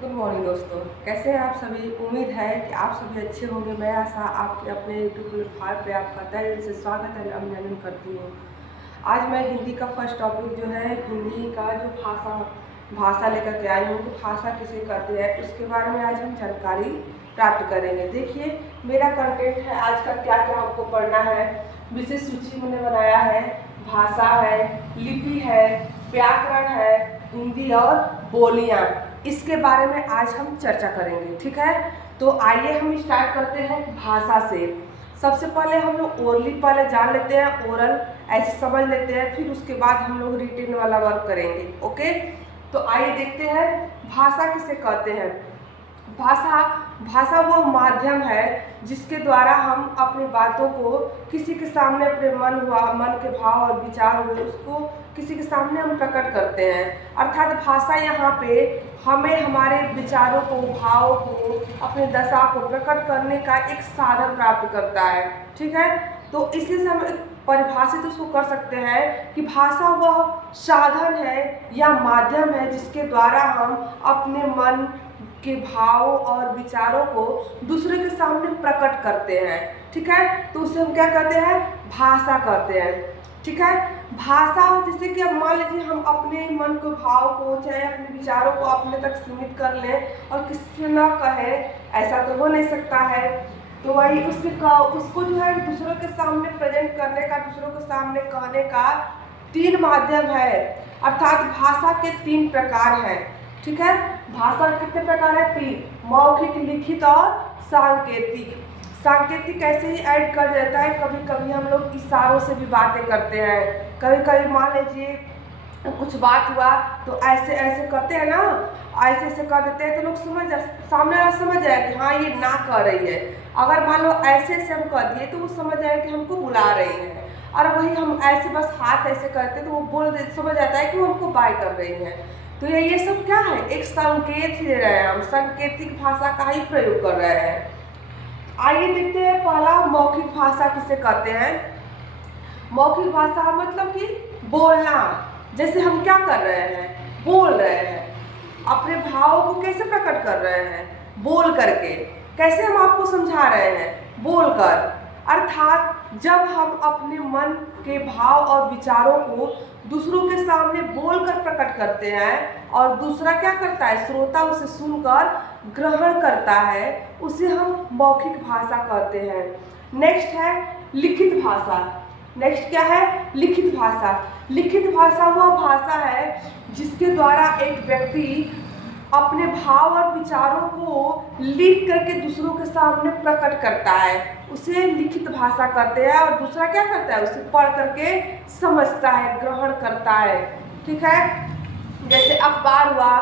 Good morning दोस्तों, कैसे हैं आप सभी। उम्मीद है कि आप सभी अच्छे होंगे। मैं आशा आपके अपने यूट्यूब प्लेटफॉर्म पे आपका तहे दिल से स्वागत है, अभिनंदन करती हूँ। आज मैं हिंदी का फर्स्ट टॉपिक जो है, हिंदी का जो भाषा लेकर के आई हूँ कि भाषा किसे कहते हैं, उसके बारे में आज हम जानकारी प्राप्त करेंगे। देखिए, मेरा कंटेंट है आज का क्या क्या आपको पढ़ना है। विशेष सूची मैंने बनाया है, भाषा है, लिपि है, व्याकरण है, हिंदी और बोलियाँ, इसके बारे में आज हम चर्चा करेंगे। ठीक है, तो आइए हम स्टार्ट करते हैं भाषा से। सबसे पहले हम लोग ओरली पहले जान लेते हैं, ओरल ऐसे समझ लेते हैं, फिर उसके बाद हम लोग रिटेन वाला वर्क करेंगे। ओके, तो आइए देखते हैं भाषा किसे कहते हैं। भाषा वो माध्यम है जिसके द्वारा हम अपनी बातों को किसी के सामने, अपने मन के भाव और विचार हुए उसको किसी के सामने हम प्रकट करते हैं। अर्थात भाषा यहाँ पे हमें हमारे विचारों को, भाव को, अपनी दशा को प्रकट करने का एक साधन प्राप्त करता है। ठीक है, तो इसी से हम परिभाषित उसको कर सकते हैं कि भाषा वह साधन है या माध्यम है जिसके द्वारा हम अपने मन के भाव और विचारों को दूसरे के सामने प्रकट करते हैं। ठीक है, तो उसे हम क्या कहते हैं, भाषा कहते हैं। ठीक है, भाषा जैसे कि अब मान लीजिए हम अपने मन के भाव को, चाहे अपने विचारों को अपने तक सीमित कर लें और किसी से न कहें, ऐसा तो हो नहीं सकता है। तो वही उसको जो है दूसरों के सामने प्रेजेंट करने का, दूसरों के सामने कहने का तीन माध्यम है। अर्थात भाषा के तीन प्रकार हैं। ठीक है, भाषा कितने प्रकार है, तीन, मौखिक, लिखित और सांकेतिक। सांकेतिक ऐसे ही ऐड कर देता है, कभी कभी हम लोग इशारों से भी बातें करते हैं। कभी कभी मान लीजिए कुछ बात हुआ तो ऐसे ऐसे करते हैं ना, ऐसे ऐसे कर देते हैं तो लोग सामने वाला समझ जाए कि हाँ ये ना कर रही है। अगर मान लो ऐसे ऐसे हम कर दिए तो वो समझ जाए कि हमको बुला रही है, और वही हम ऐसे बस हाथ ऐसे करते तो वो समझ जाता है कि वो हमको बाय कर रही है। तो ये सब क्या है, एक संकेत दे रहे हैं, हम सांकेतिक भाषा का ही प्रयोग कर रहे हैं। आइए देखते हैं पहला, मौखिक भाषा किसे कहते हैं। मौखिक भाषा मतलब कि बोलना, जैसे हम क्या कर रहे हैं, बोल रहे हैं, अपने भावों को कैसे प्रकट कर रहे हैं, बोल करके। कैसे हम आपको समझा रहे हैं, बोलकर। अर्थात जब हम अपने मन के भाव और विचारों को दूसरों के सामने बोलकर प्रकट करते हैं और दूसरा क्या करता है, श्रोता उसे सुनकर ग्रहण करता है, उसे हम मौखिक भाषा कहते हैं। नेक्स्ट है लिखित भाषा। नेक्स्ट क्या है, लिखित भाषा। लिखित भाषा वह भाषा है जिसके द्वारा एक व्यक्ति अपने भाव और विचारों को लिख करके दूसरों के सामने प्रकट करता है, उसे लिखित भाषा कहते हैं। और दूसरा क्या करता है, उसे पढ़ करके समझता है, ग्रहण करता है। ठीक है, जैसे अखबार हुआ,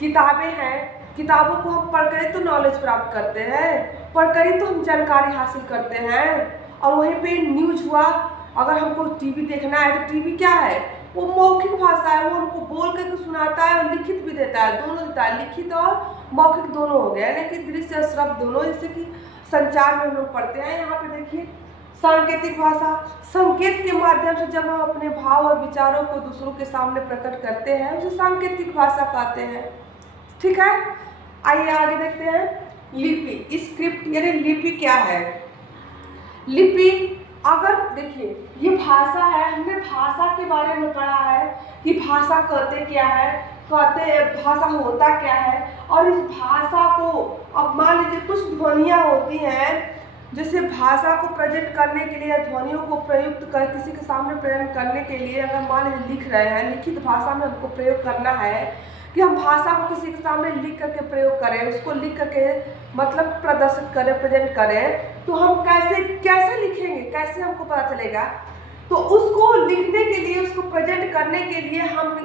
किताबें हैं, किताबों को हम पढ़कर तो नॉलेज प्राप्त करते हैं, पढ़कर ही तो हम जानकारी हासिल करते हैं। और वहीं पे न्यूज हुआ, अगर हमको टीवी देखना है तो टीवी क्या है, वो मौखिक भाषा है, वो हमको बोल करके सुनाता है और लिखित भी देता है, दोनों देता है, लिखित और मौखिक दोनों हो गया, यानी कि दृश्य और श्रव्य दोनों, जैसे कि संचार में हम लोग पढ़ते हैं। यहाँ पे देखिए सांकेतिक भाषा, संकेत के माध्यम से जब हम अपने भाव और विचारों को दूसरों के सामने प्रकट करते हैं, उसे सांकेतिक भाषा कहते हैं। ठीक है, आइए आगे देखते हैं लिपि, स्क्रिप्ट, यानी लिपि क्या है। लिपि, अगर देखिए ये भाषा है, हमने भाषा के बारे में पढ़ा है कि भाषा कहते क्या है, भाषा होता क्या है। और इस भाषा को अब मान लीजिए कुछ ध्वनियाँ होती हैं, जैसे भाषा को प्रेजेंट करने के लिए, ध्वनियों को प्रयुक्त कर किसी के सामने प्रेजेंट करने के लिए, अगर मान लीजिए लिख रहे हैं, लिखित भाषा में हमको प्रयोग करना है कि हम भाषा को किसी के सामने लिख करके प्रयोग करें, उसको लिख करके मतलब प्रदर्शित करें, प्रेजेंट करें, तो हम कैसे लिखेंगे, कैसे हमको पता चलेगा। तो उसको लिखने के लिए, उसको प्रेजेंट करने के लिए हम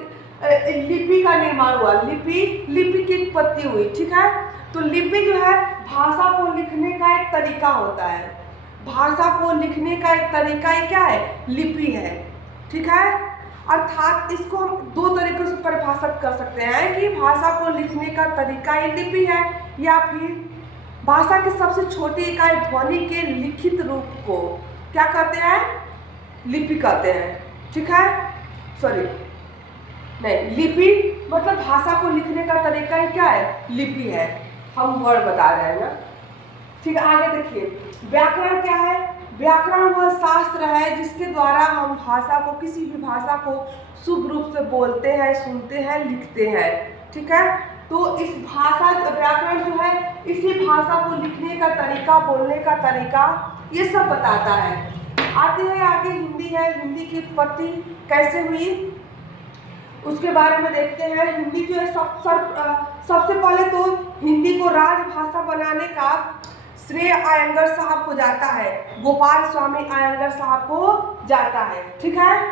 लिपि का निर्माण हुआ, लिपि की उत्पत्ति हुई। ठीक है, तो लिपि जो है भाषा को लिखने का एक तरीका होता है, भाषा को लिखने का एक तरीका ही क्या है, लिपि है। ठीक है, अर्थात इसको हम दो तरीकों से परिभाषित कर सकते हैं कि भाषा को लिखने का तरीका ही लिपि है, या फिर भाषा की सबसे छोटी इकाई ध्वनि के लिखित रूप को क्या कहते हैं, लिपि कहते हैं। ठीक है, सॉरी, नहीं, लिपि मतलब भाषा को लिखने का तरीका ही क्या है, लिपि है। हम वर्ड बता रहे हैं ना। ठीक है, आगे देखिए, व्याकरण क्या है। व्याकरण वह शास्त्र है जिसके द्वारा हम भाषा को, किसी भी भाषा को शुभ रूप से बोलते हैं, सुनते हैं, लिखते हैं। ठीक है, तो इस भाषा, व्याकरण जो है इसी भाषा को लिखने का तरीका, बोलने का तरीका, ये सब बताता है। आते हैं आगे, हिंदी है। हिंदी की उत्पत्ति कैसे हुई उसके बारे में देखते हैं। हिंदी जो है सबसे पहले तो हिंदी को राजभाषा बनाने का श्रेय अयंगर साहब को जाता है, गोपाल स्वामी अयंगर साहब को जाता है। ठीक है,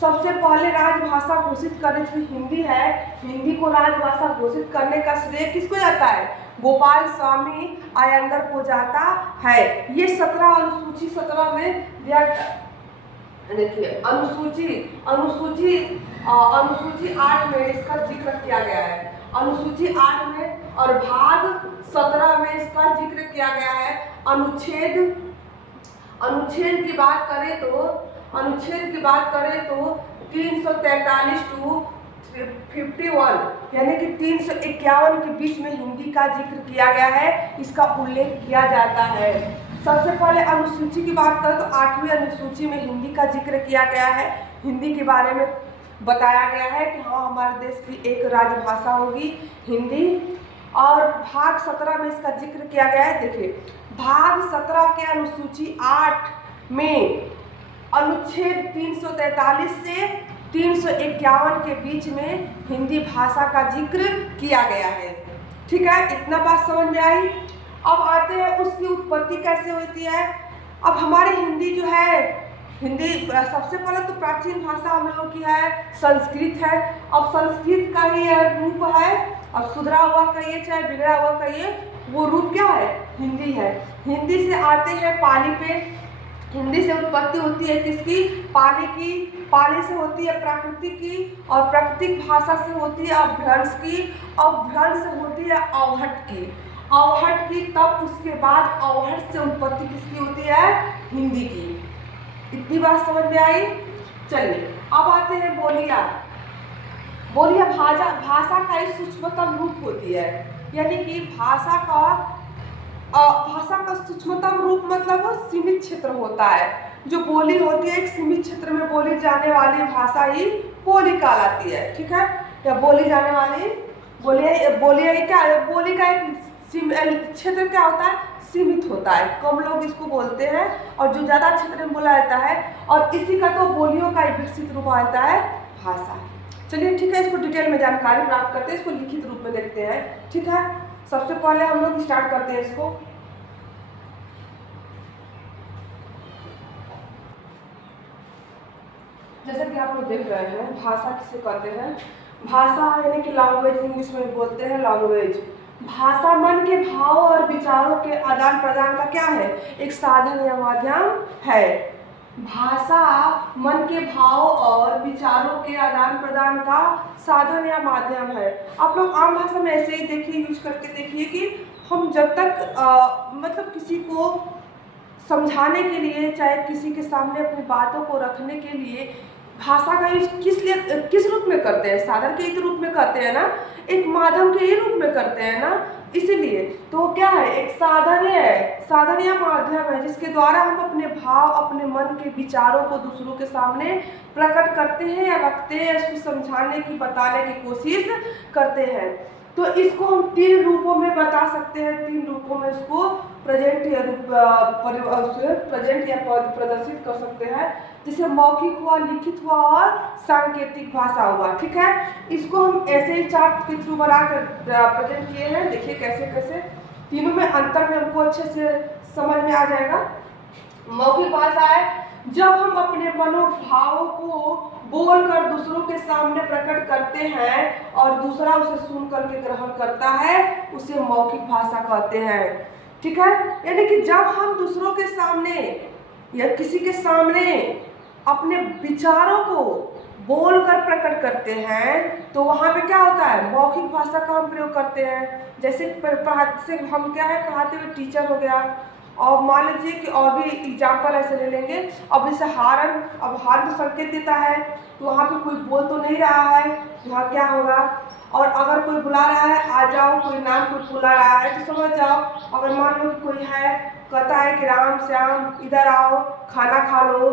सबसे पहले राजभाषा घोषित करने से हिंदी है, हिंदी को राजभाषा घोषित करने का श्रेय किसको जाता है, गोपाल स्वामी अयंगर को जाता है। ये 17 अनुसूची 17 में दिया, देखिए अनुसूची 8 में इसका जिक्र किया गया है। अनुसूची 8 में और भाग 17 में इसका जिक्र किया गया है। अनुच्छेद की बात करें तो 343 टू 51 यानी कि 351 के बीच में हिंदी का जिक्र किया गया है, इसका उल्लेख किया जाता है। सबसे पहले अनुसूची की बात करें तो 8वीं अनुसूची में हिंदी का जिक्र किया गया है। हिंदी के बारे में बताया गया है कि हाँ, हमारे देश की एक राजभाषा होगी हिंदी। और भाग 17 में इसका जिक्र किया गया है। देखिए, भाग 17 के अनुसूची 8 में अनुच्छेद 343 से 351 के बीच में हिंदी भाषा का जिक्र किया गया है। ठीक है, इतना बात समझ में आई। अब आते हैं उसकी उत्पत्ति कैसे होती है। अब हमारी हिंदी जो है, हिंदी सबसे पहले तो प्राचीन भाषा हम लोगों की है संस्कृत है। अब संस्कृत का ही रूप है, अब सुधरा हुआ कहिए चाहे बिगड़ा हुआ कहिए, वो रूप क्या है, हिंदी है। हिंदी से आते हैं पाली पे। हिंदी से उत्पत्ति होती है किसकी, पाली की। पाली से होती है प्राकृतिक की, और प्राकृतिक भाषा से होती है अपभ्रंश की, अपभ्रंश से होती है अवहट की, अवहट की। तब उसके बाद अवहट से उत्पत्ति किसकी होती है, हिंदी की। इतनी बात समझ में आई। चलिए अब आते हैं बोलिया। बोलिया भाषा का ही सूक्ष्मतम रूप होती है, यानी कि भाषा का सूक्ष्मतम रूप मतलब वो सीमित क्षेत्र होता है। जो बोली होती है एक सीमित क्षेत्र में बोली जाने वाली भाषा ही बोली कहलाती है। ठीक है, या बोली जाने वाली बोलिया क्या है, बोली का एक क्षेत्र क्या होता है, सीमित होता है, कम लोग इसको बोलते हैं, और जो ज़्यादा क्षेत्र में बोला जाता है, और इसी का तो बोलियों का एक विकसित रूप आता है भाषा। चलिए ठीक है, इसको डिटेल में जानकारी प्राप्त करते हैं, इसको लिखित रूप में देखते हैं। ठीक है, सबसे पहले हम लोग स्टार्ट करते हैं इसको। जैसे कि आप लोग देख रहे हैं, भाषा किसे कहते हैं, भाषा यानी कि लैंग्वेज, इंग्लिश में बोलते हैं लैंग्वेज। भाषा मन के भाव और विचारों के आदान प्रदान का क्या है, एक साधन या माध्यम है। भाषा मन के भाव और विचारों के आदान प्रदान का साधन या माध्यम है। आप लोग आम भाषा में ऐसे ही देखिए, यूज करके देखिए कि हम जब तक मतलब किसी को समझाने के लिए, चाहे किसी के सामने अपनी बातों को रखने के लिए भाषा का यूज किस रूप में करते हैं, साधन के ही रूप में करते हैं ना, एक माध्यम के ही रूप में करते हैं ना। इसीलिए तो क्या है, एक साधन है, साधन या माध्यम है, जिसके द्वारा हम अपने भाव, अपने मन के विचारों को दूसरों के सामने प्रकट करते हैं या रखते हैं, इसको समझाने की, बताने की कोशिश करते हैं। तो इसको हम 3 रूपों में बता सकते हैं, 3 रूपों में इसको प्रेजेंट या प्रदर्शित कर सकते हैं, जैसे मौखिक हुआ, लिखित हुआ और सांकेतिक भाषा हुआ। ठीक है, इसको हम ऐसे ही चार्ट के थ्रू बनाकर प्रेजेंट किए हैं। देखिए कैसे कैसे तीनों में अंतर में हमको अच्छे से समझ में आ जाएगा। मौखिक भाषा है जब हम अपने मनोभावों को बोलकर दूसरों के सामने प्रकट करते हैं और दूसरा उसे सुन करके ग्रहण करता है, उसे मौखिक भाषा कहते हैं। ठीक है, यानी कि जब हम दूसरों के सामने या किसी के सामने अपने विचारों को बोलकर प्रकट करते हैं, तो वहाँ पे क्या होता है, मौखिक भाषा का हम प्रयोग करते हैं। जैसे हम क्या है, पढ़ाते हुए टीचर हो गया, और मान लीजिए कि और भी एग्जाम्पल ऐसे ले लेंगे। अब जैसे हारन, अब हारन संकेत देता है, तो वहाँ पे कोई बोल तो नहीं रहा है, वहाँ क्या होगा। और अगर कोई बुला रहा है आ जाओ, कोई नाम कोई बुला रहा है तो समझ जाओ। अगर मान लो कि कोई है कहता है कि राम श्याम इधर आओ खाना खा लो,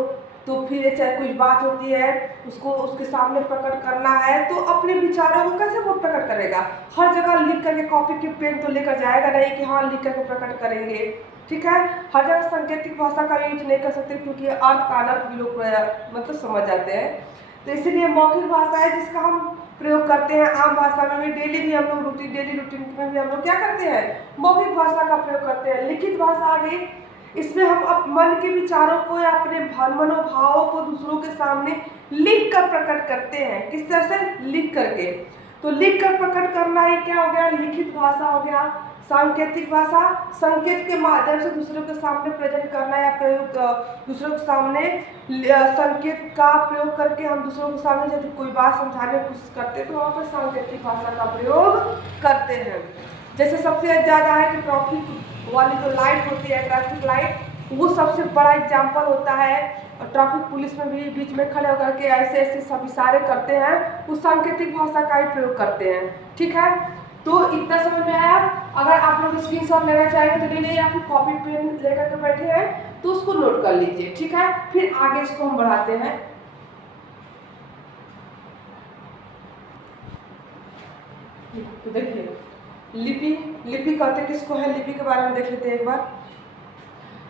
तो फिर चाहे कुछ बात होती है उसको उसके सामने प्रकट करना है, तो अपने विचारों को कैसे वो प्रकट करेगा। हर जगह लिख करके कॉपी के पेन तो लेकर जाएगा नहीं कि हाँ लिख करके प्रकट करेंगे। ठीक है, हर जगह सांकेतिक भाषा का यूज नहीं कर सकते, क्योंकि अर्थ का अनर्थ भी लोग मतलब समझ जाते हैं। तो इसीलिए मौखिक भाषा है जिसका हम प्रयोग करते हैं आम भाषा में भी, डेली भी हम लोग डेली रूटीन में भी हम लोग क्या करते हैं, मौखिक भाषा का प्रयोग करते हैं। लिखित भाषा आ गई, इसमें हम मन के विचारों को या अपने मनोभावों को दूसरों के सामने लिख कर प्रकट करते हैं। किस तरह से, लिख करके। तो लिख कर प्रकट करना ही क्या हो गया, लिखित भाषा हो गया। सांकेतिक भाषा, संकेत के माध्यम से दूसरों के सामने प्रेजेंट करना या प्रयोग दूसरों के सामने संकेत का प्रयोग करके हम दूसरों के सामने जब कोई बात समझाने की कोशिश करते हैं तो वहाँ पर सांकेतिक भाषा का प्रयोग करते हैं। जैसे सबसे ज़्यादा है कि ट्रैफिक वाली जो लाइट होती है, ट्रैफिक लाइट, वो सबसे बड़ा एग्जाम्पल होता है। और ट्रैफिक पुलिस में भी बीच में खड़े होकर के ऐसे ऐसे सब इशारे करते हैं, उस सांकेतिक भाषा का ही प्रयोग करते हैं। ठीक है, तो इतना समझ में आया। अगर आप लोग स्क्रीनशॉट लेना चाहेंगे तो ले लीजिए, या फिर कॉपी पेन लेकर के बैठे हैं तो उसको नोट कर लीजिए। ठीक है, फिर आगे इसको हम बढ़ाते हैं। तो देखिए लिपि, लिपि कहते किसको है, लिपि के बारे में देख लेते हैं एक बार।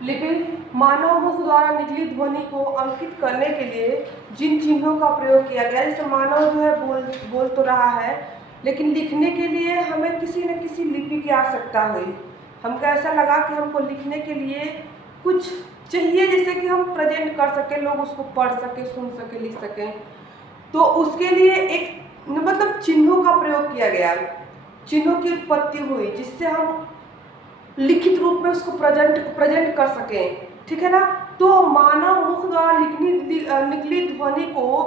लिपि मानव मुख द्वारा निकली ध्वनि को अंकित करने के लिए जिन चिन्हों का प्रयोग किया गया, जैसे मानव जो है बोल तो रहा है, लेकिन लिखने के लिए हमें किसी न किसी लिपि की आवश्यकता हुई। हमको ऐसा लगा कि हमको लिखने के लिए कुछ चाहिए, जैसे कि हम प्रेजेंट कर सकें, लोग उसको पढ़ सके, सुन सके, लिख सकें। तो उसके लिए एक मतलब चिन्हों का प्रयोग किया गया, चिन्हों की उत्पत्ति हुई जिससे हम लिखित रूप में उसको प्रेजेंट कर सकें। ठीक है ना, तो मानव मुख द्वारा निकली ध्वनि को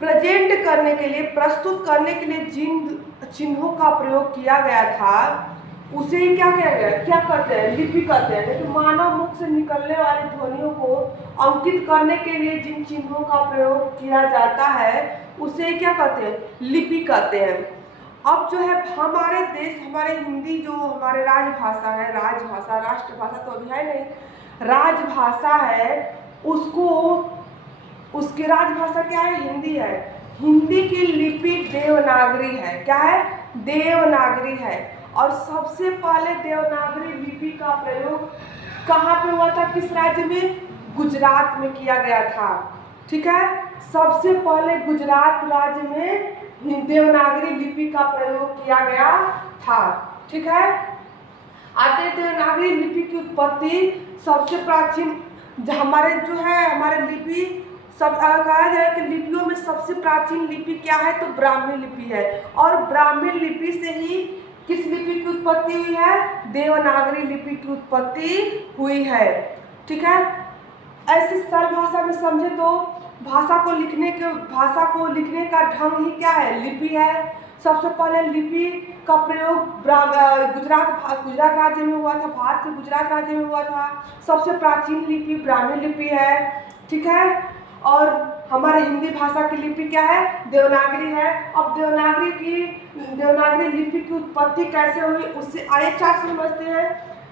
प्रेजेंट करने के लिए, प्रस्तुत करने के लिए जिन चिन्हों का प्रयोग किया गया था उसे क्या किया गया, क्या करते हैं, लिपि कहते हैं। लेकिन मानव मुख से निकलने वाली ध्वनियों को अंकित करने के लिए जिन चिन्हों का प्रयोग किया जाता है उसे क्या कहते हैं, लिपि कहते हैं। अब जो है हमारे देश, हमारे हिंदी जो हमारे राजभाषा है, राजभाषा, राष्ट्रभाषा तो अभी है नहीं, राजभाषा है, उसको उसकी राजभाषा क्या है, हिंदी है। हिंदी की लिपि देवनागरी है। क्या है, देवनागरी है। और सबसे पहले देवनागरी लिपि का प्रयोग कहाँ पे हुआ था, किस राज्य में, गुजरात में किया गया था। ठीक है, सबसे पहले गुजरात राज्य में देवनागरी लिपि का प्रयोग किया गया था। ठीक है, आते देवनागरी लिपि की उत्पत्ति सबसे प्राचीन हमारे जो है, हमारे लिपि सब कहा जाए कि लिपियों में सबसे प्राचीन लिपि क्या है, तो ब्राह्मी लिपि है। और ब्राह्मी लिपि से ही किस लिपि की उत्पत्ति हुई है, देवनागरी लिपि की उत्पत्ति हुई है। ठीक है, ऐसी सरल भाषा में समझे तो भाषा को लिखने का ढंग ही क्या है, लिपि है। सबसे पहले लिपि का प्रयोग गुजरात राज्य में हुआ था, भारत के गुजरात राज्य में हुआ था। सबसे प्राचीन लिपि ब्राह्मी लिपि है। ठीक है, और हमारे हिंदी भाषा की लिपि क्या है, देवनागरी है। अब देवनागरी लिपि की उत्पत्ति कैसे हुई उससे आगे चार्ट समझते हैं।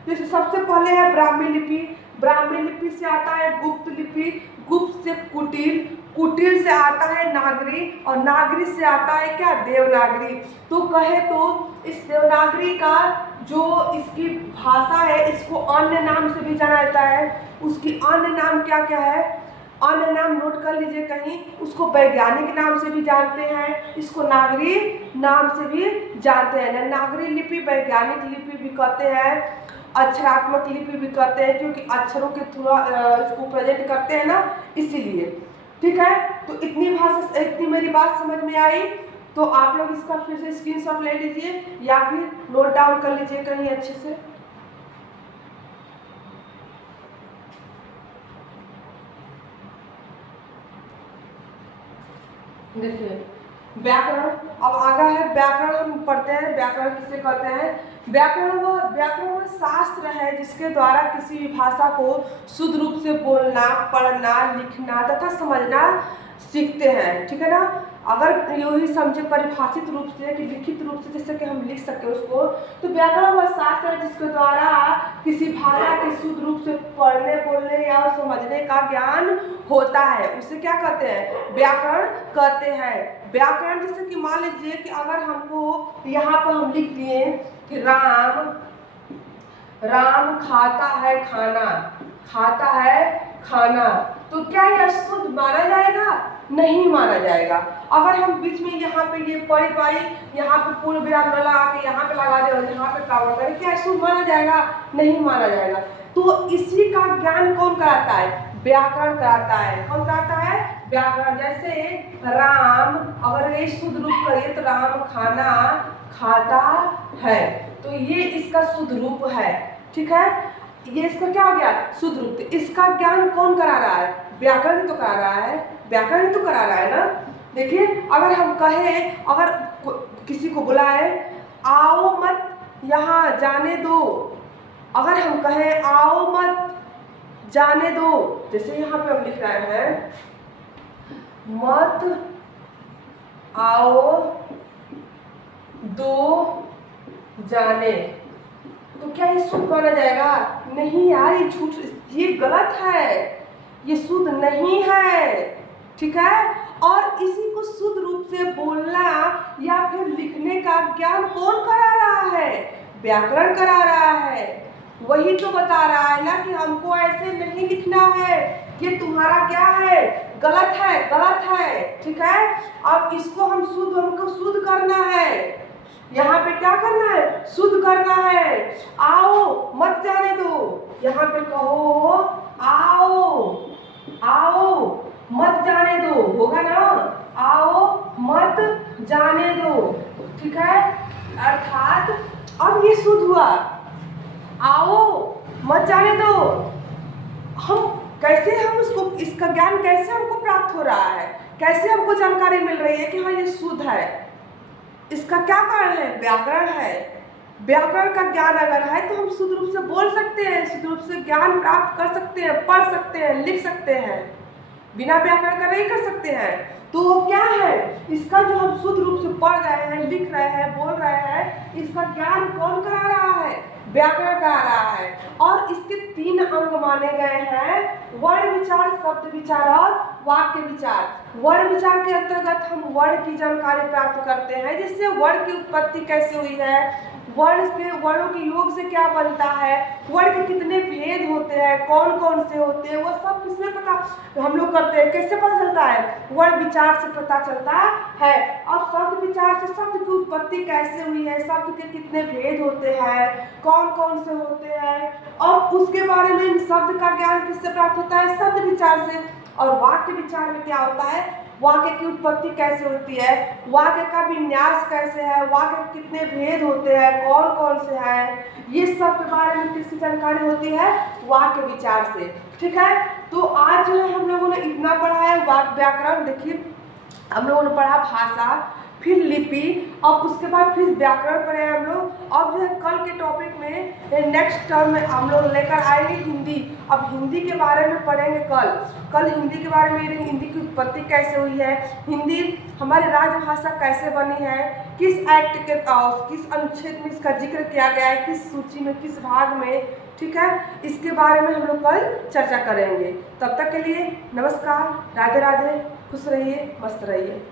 जैसे सबसे पहले है ब्राह्मी लिपि। ब्राह्मी लिपि से आता है गुप्त लिपि, गुप्त से कुटिल, कुटिल से आता है नागरी, और नागरी से आता है क्या, देवनागरी। तो कहे तो इस देवनागरी का जो इसकी भाषा है, इसको अन्य नाम से भी जाना जाता है। उसकी अन्य नाम क्या क्या है, अन्य नाम नोट कर लीजिए कहीं। उसको वैज्ञानिक नाम से भी जानते हैं, इसको नागरी नाम से भी जानते हैं। नागरी लिपि वैज्ञानिक लिपि भी कहते हैं, अक्षरात्मक लिपि भी कहते हैं, क्योंकि अक्षरों के थ्रू इसको प्रेजेंट करते हैं ना, इसीलिए। ठीक है, तो इतनी मेरी बात समझ में आई। तो आप लोग इसका फिर से स्क्रीनशॉट ले लीजिए या फिर नोट डाउन कर लीजिए कहीं अच्छे से। देखिए व्याकरण। अब आगे है व्याकरण, हम पढ़ते हैं व्याकरण किसे कहते हैं। व्याकरण वह शास्त्र है जिसके द्वारा किसी भी भाषा को शुद्ध रूप से बोलना, पढ़ना, लिखना तथा समझना सीखते हैं, ठीक है ना। अगर यूँ ही समझे परिभाषित रूप से कि लिखित रूप से जैसे कि हम लिख सके उसको, तो व्याकरण वह शास्त्र है जिसके द्वारा किसी भाषा के शुद्ध रूप से पढ़ने, बोलने या समझने का ज्ञान होता है, उसे क्या कहते हैं, व्याकरण कहते हैं। व्याकरण जैसे कि मान लीजिए कि अगर हमको यहाँ पर हम लिख दिए कि राम खाता है खाना, खाता है खाना, तो क्या यह शुद्ध माना जाएगा, नहीं माना जाएगा। अगर हम बीच में यहाँ पे ये पढ़ी यहाँ पे पूर्ण विराम न लगा के यहाँ पे लगा दे और यहाँ पे काउंट करें, क्या शुद्ध माना जाएगा, नहीं माना जाएगा। तो इसी का ज्ञान कौन कराता है, व्याकरण कराता है। कौन कराता है, व्याकरण। जैसे राम, अगर ये शुद्ध रूप करिए तो राम खाना खाता है, तो ये इसका शुद्ध रूप है, ठीक है। ये इसका क्या हो गया, शुद्ध रूप। इसका ज्ञान कौन करा रहा है, व्याकरण ही तो करा रहा है, व्याकरण ही तो करा रहा है ना। देखिए अगर हम कहें, अगर किसी को बुलाए आओ मत यहाँ जाने दो, अगर हम कहें आओ मत जाने दो, जैसे यहाँ पे हम लिख रहे हैं मत आओ दो जाने, तो क्या ये शुद्ध माना जाएगा, नहीं यार, ये झूठ, ये गलत है, ये शुद्ध नहीं है, ठीक है। और इसी को शुद्ध रूप से बोलना या फिर लिखने का ज्ञान कौन करा रहा है, व्याकरण करा रहा है। वही तो बता रहा है ना कि हमको ऐसे नहीं लिखना है, ये तुम्हारा क्या है, गलत है, गलत है, ठीक है। अब इसको हमको शुद्ध करना है, यहाँ पे क्या करना है, शुद्ध करना है। आओ मत जाने दो, यहाँ पे कहो आओ, आओ मत जाने दो, होगा ना, आओ मत जाने दो, ठीक है। अर्थात अब ये शुद्ध हुआ, आओ मत जाने दो। हम कैसे, हम उसको, इसका ज्ञान कैसे हमको प्राप्त हो रहा है, कैसे हमको जानकारी मिल रही है कि हाँ ये शुद्ध है, इसका क्या कारण है, व्याकरण है। व्याकरण का ज्ञान अगर है तो हम शुद्ध रूप से बोल सकते हैं, शुद्ध रूप से ज्ञान प्राप्त कर सकते हैं, पढ़ सकते हैं, लिख सकते हैं, बिना व्याकरण का नहीं कर सकते हैं। तो वो क्या है, इसका जो हम शुद्ध रूप से पढ़ रहे हैं, लिख रहे हैं, बोल रहे हैं, इसका ज्ञान कौन करा रहा है, व्याकरण करा रहा है। और इसके 3 अंग माने गए हैं, वर्ण विचार, शब्द विचार और वाक्य विचार। वर्ण विचार के अंतर्गत हम वर्ण की जानकारी प्राप्त करते हैं, जिससे वर्ण की उत्पत्ति कैसे हुई है, वर्णों के योग से क्या बनता है, वर्ण के कितने भेद होते हैं, कौन कौन से होते हैं, वो सब किसमें पता हम लोग करते हैं, कैसे पता चलता है, वर्ण विचार से पता चलता है। और शब्द विचार से शब्द की उत्पत्ति कैसे हुई है, शब्द के कितने भेद होते हैं, कौन कौन से होते हैं, और उसके बारे में शब्द का ज्ञान किससे प्राप्त होता है, शब्द विचार से। और वाक्य विचार में क्या होता है, वाक्य की उत्पत्ति कैसे होती है, वाक्य का विन्यास कैसे है, वाक्य के कितने भेद होते हैं, कौन कौन से हैं, ये सब के बारे में किससे जानकारी होती है, वाक्य विचार से, ठीक है। तो आज जो है हम लोगों ने इतना पढ़ा है व्याकरण। देखिए हम लोगों ने पढ़ा भाषा, फिर लिपि, और उसके बाद फिर व्याकरण पढ़े हम लोग। अब जो है कल के टॉपिक में नेक्स्ट टर्म में हम लोग लेकर आएंगे हिंदी। अब हिंदी के बारे में पढ़ेंगे कल हिंदी के बारे में, हिंदी की उत्पत्ति कैसे हुई है, हिंदी हमारी राजभाषा कैसे बनी है, किस एक्ट के किस अनुच्छेद में इसका जिक्र किया गया है, किस सूची में, किस भाग में, ठीक है। इसके बारे में हम लोग कल चर्चा करेंगे। तब तक के लिए नमस्कार, राधे राधे, खुश रहिए, मस्त रहिए।